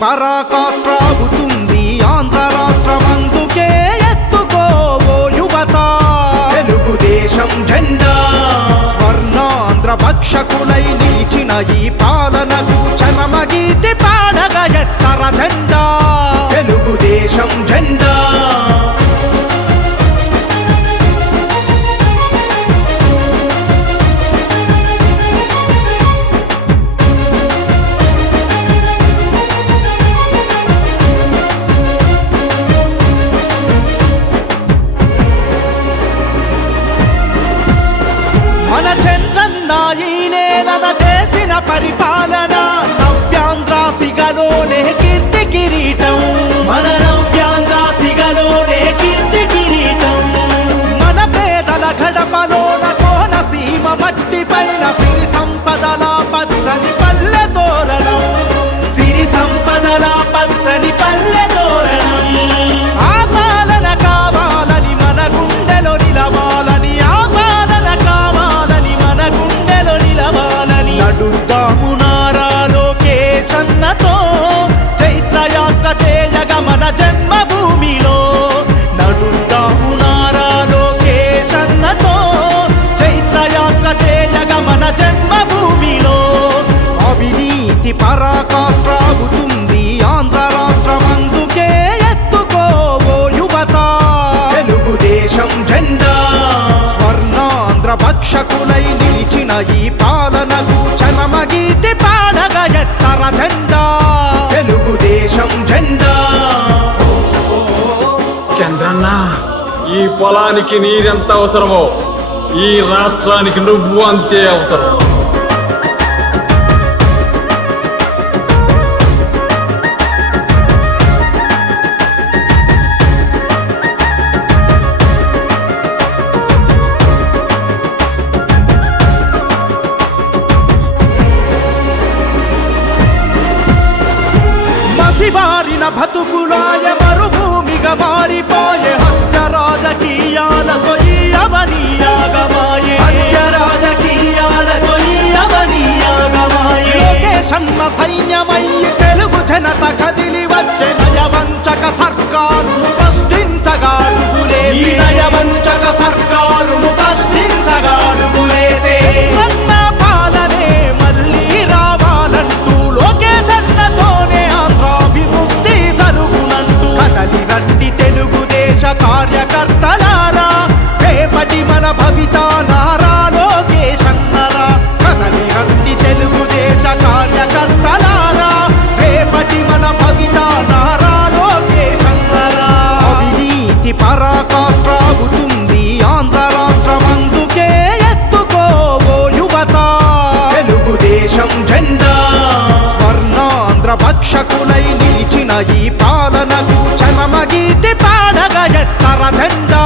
పరాకాష్ట్రావుతుంది ఆంధ్ర రాష్ట్రమందుకే ఎత్తుకోవో యువత తెలుగుదేశం జెండా స్వర్ణాంధ్ర భక్షకులై నిలిచిన ఈ పాలనకు చరమగీతి పాడగా ఎత్తర జెండా తెలుగుదేశం జెండా మన చంద్రన్న ఈ నేలన చేసిన పరిపాలన నవ్యాంధ్రాసిగలోనే కీర్తి కిరీటం మన నవ్యాంధ్రాసిగలోనే కీర్తి కిరీటం మన పేదల గడపలోన కోనసీమ మట్టి పైన సిరి సంపదల పచ్చని పల్లె తోరణం సిరి సంపదల పచ్చని పల్లె తోరణం ఆ పాలన కావాలని మన గుండెలో నిలవాలని ఆ పాలన కావాలని మన గుండెలో నిలవాలని నడుద్దాము నారా లోకేశన్నతో చైత్రయాత్ర చేయగా మన జన్మభూమిలో నడుద్దాము నారా లోకేశన్నతో చైత్రయాత్ర చేయగా మన జన్మభూమిలో అవినీతి పరాకాష్ట్రావుతుంది ఆంధ్ర రాష్ట్రమందుకే ఎత్తుకోవో యువత తెలుగుదేశం జెండా స్వర్ణాంధ్ర భక్షకులై నిలిచిన ఈ పాలనకు చరమగీతి పాడగా ఎత్తర జెండా తెలుగుదేశం జెండా చంద్రన్న ఈ పొలానికి నీరెంత అవసరమో ఈ రాష్ట్రానికి నువ్వు అంతే అవసరం. మసిబారిన బతుకులాయ మరుభూమిగా మారిపోయే హత్య రాజకీయాలతో ఈ అవనీయాగమాయే హత్య రాజకీయాలతో ఈ అవనీయాగమాయే లోకేశన్న సైన్యమయ్యి తెలుగు జనత కదిలి వచ్చే నయవంచక సర్కారును ప్రశ్నించగాడుగులేసి నయవంచక సర్కారును ప్రశ్నించగాడుగులేసే అన్న పాలనే మళ్ళీ రావాలంటూ లోకేశన్నతోనే ఆంధ్రాభివృద్ధి జరుగునంటూ కదలి రండి తెలుగుదేశ కార్యకర్తలారా రేపటి మన భవిత నారా లోకేశన్నరా కదలి రండి తెలుగుదేశ కార్యకర్తలారా రేపటి మన భవిత నారా లోకేశన్నరా అవినీతి పరాకాష్ట్రావుతుంది ఆంధ్ర రాష్ట్రమందుకే ఎత్తుకోవో యువత తెలుగుదేశం జెండా స్వర్ణాంధ్ర భక్షకులై నిలిచిన ఈ పాలనకు చరమగీతి పాడగా ఎత్తర జెండా